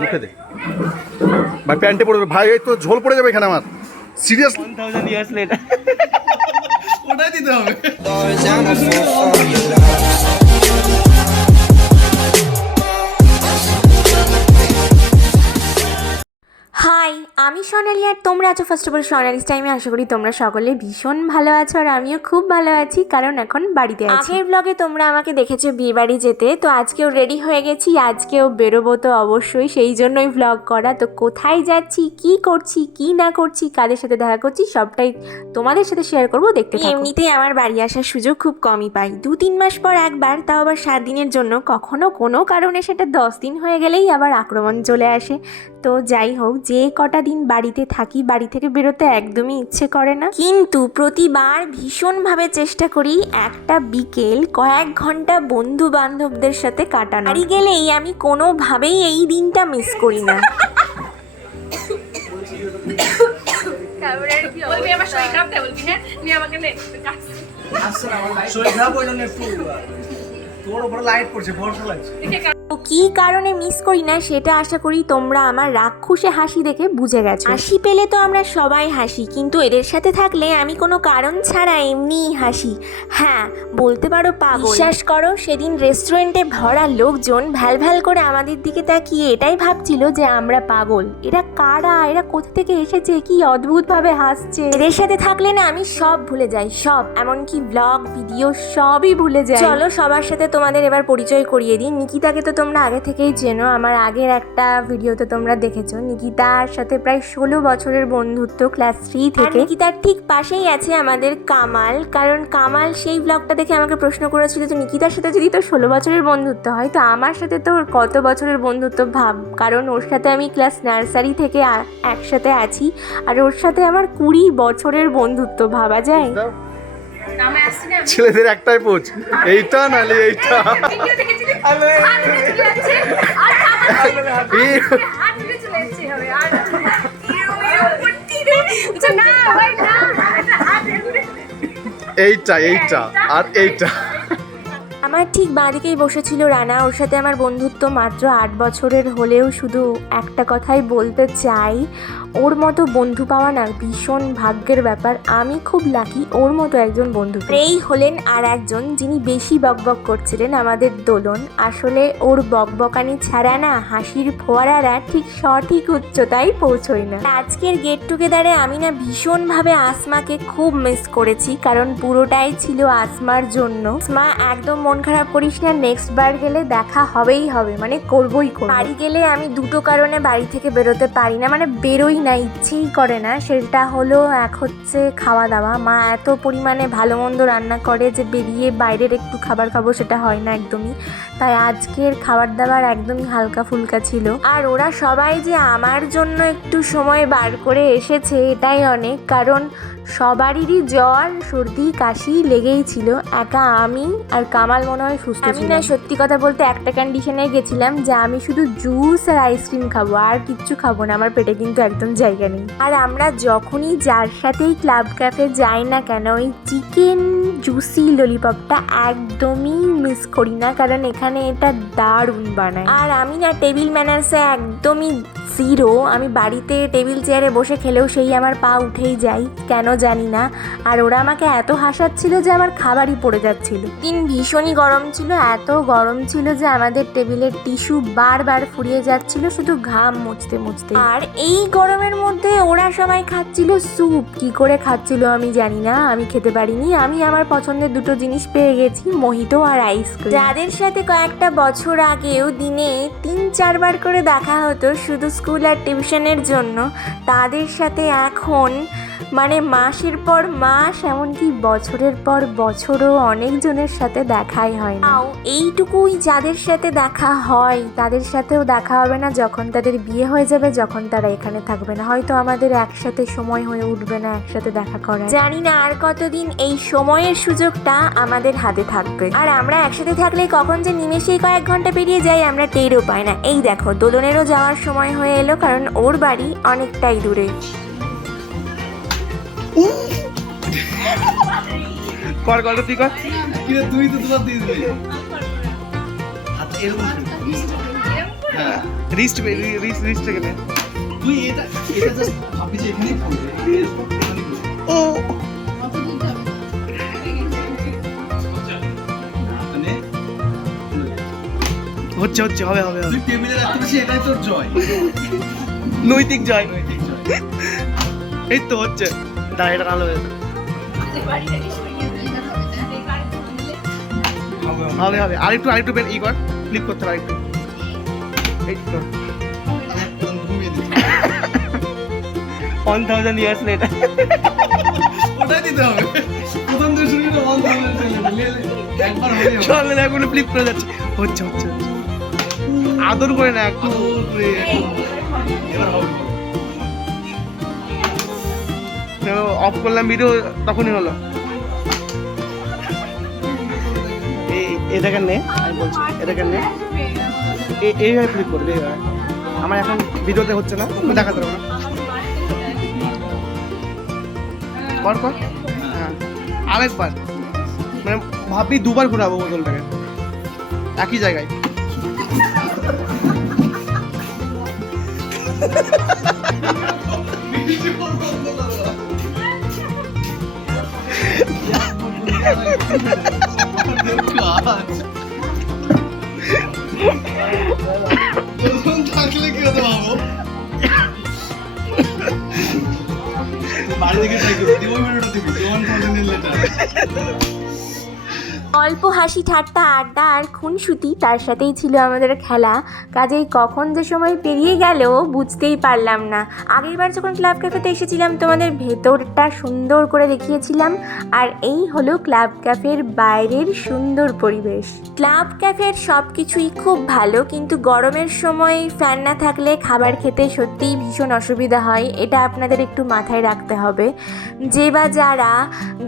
মুখে দে। ভাই প্যান্টে পড়বে যাবে। ভাই এই তো ঝোল পড়ে যাবে এখানে আমার। সিরিয়াসলি থাউজেন্ড ইয়ার্স লেটার ওটাই দিতে হবে। সোনালি আর তোমরা আছো ফার্স্ট অফ অল সোনালিস টাইমে আশা করি তোমরা সকলে ভীষণ ভালো আছো আর আমিও খুব ভালো আছি কারণ এখন বাড়িতে আছি। আগের ব্লগে তোমরা আমাকে দেখেছ বিয়ে বাড়ি যেতে তো আজকেও রেডি হয়ে গেছি আজকেও বেরোবো তো অবশ্যই সেই জন্যই ব্লগ করা। তো কোথায় যাচ্ছি কি করছি কি না করছি কাদের সাথে দেখা করছি সবটাই তোমাদের সাথে শেয়ার করব দেখতে এমনিতেই আমার বাড়ি আসার সুযোগ খুব কমই পাই। দু তিন মাস পর একবার তাও আবার সাত দিনের জন্য। কখনো কোনো কারণে সেটা দশ দিন হয়ে গেলেই আবার আক্রমণ চলে আসে। তো যাই হোক যে কটা দিন বাড়িতে থাকি বাড়ি থেকে বেরোতে একদমই ইচ্ছে করে না। কিন্তু প্রতিবার ভীষণভাবে চেষ্টা করি একটা বিকেল কয়েক ঘণ্টা বন্ধু বান্ধবদের সাথে কাটানো বাড়ি গেলেই আমি কোনোভাবেই এই দিনটা মিস করি না। হ্যাঁ? তোর উপরে লাইট পড়ছে বর্ষা লাগছে। কী কারণে মিস করি না সেটা আশা করি তোমরা আমার রাক্ষসে হাসি দেখে বুঝে গেছো। হাসি পেলে তো আমরা সবাই হাসি কিন্তু এদের সাথে থাকলে আমি কোনো কারণ ছাড়া এমনিই হাসি। হ্যাঁ বলতে পারো পাগল। বিশ্বাস করো সেদিন রেস্টুরেন্টে ভরা লোকজন ভ্যাল ভ্যাল করে আমাদের দিকে তাকিয়ে এটাই ভাবছিল যে আমরা পাগল। এরা কারা? এরা কোথা থেকে এসেছে? কি অদ্ভুতভাবে হাসছে? এদের সাথে থাকলে না আমি সব ভুলে যাই সব। এমনকি ব্লগ ভিডিও সবই ভুলে যাই। চলো সবার সাথে তোমাদের এবার পরিচয় করিয়ে দিই। নিকিতাকে তো তোমরা আগে থেকেই চেনো আমার আগের একটা ভিডিওতে তোমরা দেখেছ। নিকিতার সাথে প্রায় ষোলো বছরের বন্ধুত্ব ক্লাস থ্রি থেকে। নিকিতার ঠিক পাশেই আছে আমাদের কামাল। কারণ কামাল সেই ব্লগটা দেখে আমাকে প্রশ্ন করেছিল যে নিকিতার সাথে যদি তো ষোলো বছরের বন্ধুত্ব হয় তো আমার সাথে তোর কত বছরের বন্ধুত্ব ভাব? কারণ ওর সাথে আমি ক্লাস নার্সারি থেকে একসাথে আছি আর ওর সাথে আমার কুড়ি বছরের বন্ধুত্ব ভাবা যায়। নামে আসছি না? ছেলেদের একটাই পোচ এইটা নালে এইটা। এইটা এইটা আর এইটা। আমার ঠিক বাঁদিকেই বসেছিল রানা। ওর সাথে আমার বন্ধুত্ব মাত্র আট বছরের হলেও শুধু একটা কথাই বলতে চাই। ওর মতো বন্ধু পাওয়া না ভীষণ ভাগ্যের ব্যাপার। আমি খুব লাকি ওর মতো একজন বন্ধু এই হলেন আর একজন যিনি বেশি বকবক করছিলেন আমাদের দোলন। আসলে ওর বকবকানি ছাড়া না হাসির ফোয়ারারা ঠিক সঠিক উচ্চতায় পৌঁছয় না। আজকের গেট টুগেদারে আমি না ভীষণভাবে আসমাকে খুব মিস করেছি, কারণ পুরোটাই ছিল আসমার জন্য। আসমা, একদম মন খারাপ করিস না নেক্সট বার গেলে দেখা হবেই হবে মানে করবই করব। বাড়ি গেলে আমি দুটো কারণে বাড়ি থেকে বেরোতে পারি না মানে বেরোই না, ইচ্ছেই করে না। সেটা হলো এক হচ্ছে খাওয়া দাওয়া মা এত পরিমাণে ভালো মন্দ রান্না করে যে বেরিয়ে বাইরের একটু খাবার খাব সেটা হয় না একদমই। তাই আজকের খাবার দাবার একদমই হালকা ফুলকা ছিল। আর ওরা সবাই যে আমার জন্য একটু সময় বার করে এসেছে, এটাই অনেক। কারণ সবারই জ্বর সর্দি কাশি লেগেই ছিল। একা আমি আর কামাল মনে হয় সুস্থ আমি না সত্যি কথা বলতে একটা কন্ডিশনে গেছিলাম যে আমি শুধু জুস আর আইসক্রিম খাব আর কিচ্ছু খাব না। আমার পেটে কিন্তু একদম জায়গা নেই। আর আমরা যখনই যার সাথেই ক্লাব ক্যাফে যাই না কেন ওই চিকেন জুসি ললিপপটা একদমই মিস করি না, কারণ এখানে এটা দারুণ বানায়। আর আমি না টেবিল ম্যানার্সে একদমই জিরো আমি বাড়িতে টেবিল চেয়ারে বসে খেলেও সেই আমার পা উঠেই যাই কেন জানি না। আর ওরা আমাকে এত হাসাচ্ছিল যে আমার খাবারই পড়ে যাচ্ছিল। দিন ভীষণই গরম ছিল, এত গরম ছিল যে আমাদের টেবিলের টিস্যু বারবার ফুরিয়ে যাচ্ছিল, শুধু ঘাম মুছতে মুছতে। আর এই গরমের মধ্যে ওরা সবাই খাচ্ছিল স্যুপ কি করে খাচ্ছিল আমি জানি না, আমি খেতে পারিনি, আমি আমার পছন্দের দুটো জিনিস পেয়ে গেছি, মোহিতো আর আইসক্রিম যাদের সাথে কয়েকটা বছর আগেও দিনে তিন, চারবার করে দেখা হতো, শুধু স্কুল আর টিউশনের জন্য, তাদের সাথে এখন মানে মাসের পর মাস, এমনকি বছরের পর বছরও অনেকজনের সাথে দেখাই হয় না। এইটুকুই যাদের সাথে দেখা হয়, তাদের সাথেও দেখা হবে না যখন তাদের বিয়ে হয়ে যাবে, যখন তারা এখানে থাকবে না। হয়তো আমাদের একসাথে সময় হয়ে উঠবে না, একসাথে দেখা করা জানি না আর কতদিন এই সময়ের সুযোগটা আমাদের হাতে থাকবে। আর আমরা একসাথে থাকলে কখন যে নিমেষেই কয়েক ঘণ্টা পেরিয়ে যাই আমরা টেরও পাই না। এই দেখো, দোলনেরও যাওয়ার সময় হয়ে এলো, কারণ ওর বাড়ি অনেকটাই দূরে। কর কর তুই কর। কিরে তুই তো তোমার দিয়ে দিবি এরকম হ্যাঁ। রিস্ট রিস্ট রিস্ট থেকে নে তুই এটা এটা জাস্ট ভাবি যে এখানেই পড়বে। ও। মানে হচ্ছে হচ্ছে হবে হবে তুই টেবিলে রাখতে পারছিস এটাই তোর জয়। নৈতিক জয়। নৈতিক জয়। এই তো হচ্ছে। দাঁড়া এটা ভালো হয়েছে হবে হবে। আরেকটু আরেকটু বের ই কর ফ্লিপ করতে হবে আরেকটু। এই তো। ওয়ান থাউজেন্ড ইয়ার্স লেটার ওটাই দিতে হবে। প্রথম শুনি না ওয়ান থাউজেন্ড একবার চল এখন ফ্লিপ করে যাচ্ছে। হচ্ছে হচ্ছে। আদর করে না একটু। অফ করলাম ভিডিও তখনই হলো। এই এটাকে নে আমি বলছি এটাকে নে। এই- এইভাবে ক্লিক করবে এইভাবে। আমার এখন ভিডিওতে হচ্ছে না দেখাতে পারব না। কর কর। হ্যাঁ। আরেকবার। মানে ভাবি দুবার ঘোরাবো বোতলটাকে। একই জায়গায়। থাকলে কি হতো ভাবো বাড়ি থেকে ট্রাই করবি দিব ভিডিওটা দিবি ওয়ান থাউজেন্ড লেটার অল্প হাসি ঠাট্টা আড্ডা আর খুনসুটি, তার সাথেই ছিল আমাদের খেলা। কাজেই কখন যে সময় পেরিয়ে গেল বুঝতেই পারলাম না। আগেরবার যখন ক্লাব ক্যাফেতে এসেছিলাম, তোমাদের ভেতরটা সুন্দর করে দেখিয়েছিলাম। আর এই হলো ক্লাব ক্যাফের বাইরের সুন্দর পরিবেশ। ক্লাব ক্যাফের সব কিছুই খুব ভালো, কিন্তু গরমের সময় ফ্যান না থাকলে খাবার খেতে সত্যিই ভীষণ অসুবিধা হয়। এটা আপনাদের একটু মাথায় রাখতে হবে। যে বা যারা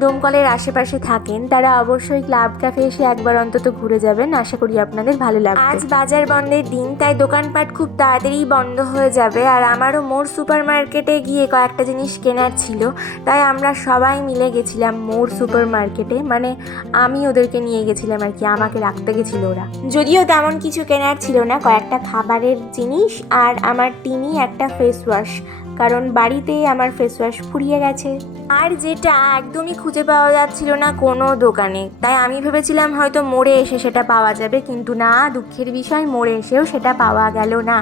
দমকলের আশেপাশে থাকেন, তারা অবশ্যই ক্লাব ক্যাফে এসে একবার অন্তত ঘুরে যাবেন, আশা করি আপনাদের ভালো লাগবে। আজ বাজার বন্ধের দিন, তাই দোকানপাট খুব তাড়াতাড়ি বন্ধ হয়ে যাবে। আর আমারও মোর সুপার মার্কেটে গিয়ে কয়েকটা জিনিস কেনার ছিল, তাই আমরা সবাই মিলে গেছিলাম মোর সুপার মার্কেটে মানে আমি ওদেরকে নিয়ে গেছিলাম আর কি, আমাকে রাখতে গেছিল ওরা। যদিও তেমন কিছু কেনার ছিল না, কয়েকটা খাবারের জিনিস আর আমার টিনি একটা ফেস ওয়াশ কারণ বাড়িতেই আমার ফেস ওয়াশ ফুরিয়ে গেছে। আর যেটা একদমই খুঁজে পাওয়া যাচ্ছিল না কোনো দোকানে। তাই আমি ভেবেছিলাম হয়তো মোড়ে এসে সেটা পাওয়া যাবে, কিন্তু না, দুঃখের বিষয়, মোড়ে এসেও সেটা পাওয়া গেল না।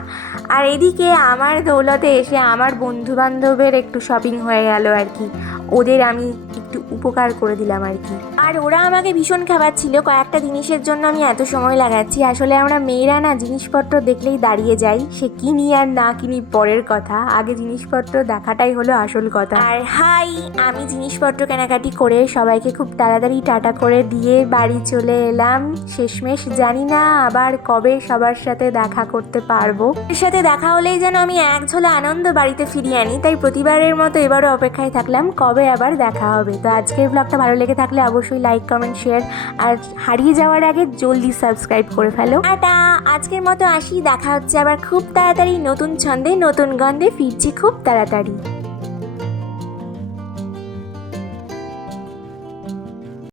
আর এদিকে আমার দৌলতে এসে আমার বন্ধু বান্ধবের একটু শপিং হয়ে গেল আর কি। ওদের আমি একটু উপকার করে দিলাম আর কি। আর ওরা আমাকে ভীষণ খাওয়াচ্ছিল কয়েকটা জিনিসের জন্য আমি এত সময় লাগাচ্ছি। আসলে আমরা মেয়েরা না জিনিসপত্র দেখলেই দাঁড়িয়ে যাই, সে কিনি আর না কিনি পরের কথা। আগে জিনিসপত্র দেখাটাই হলো আসল কথা। আর হাই, আমি জিনিসপত্র কেনাকাটি করে সবাইকে খুব তাড়াতাড়ি টাটা করে দিয়ে বাড়ি চলে এলাম। শেষমেশ জানি না আবার কবে সবার সাথে দেখা করতে পারব। এর সাথে দেখা হলেই যেন আমি এক ঝোলা আনন্দ বাড়িতে ফিরিয়ে আনি, তাই প্রতিবারের মতো এবারও অপেক্ষায় থাকলাম, কবে আবার দেখা হবে। তো আজকের ব্লগটা ভালো লেগে থাকলে অবশ্যই লাইক কমেন্ট শেয়ার আর হারিয়ে যাওয়ার আগে জলদি সাবস্ক্রাইব করে ফেলো। আটা আজকের মতো আসি, দেখা হচ্ছে আবার খুব তাড়াতাড়ি নতুন ছন্দে, নতুন গন্ধে, ফিরছি খুব তাড়াতাড়ি।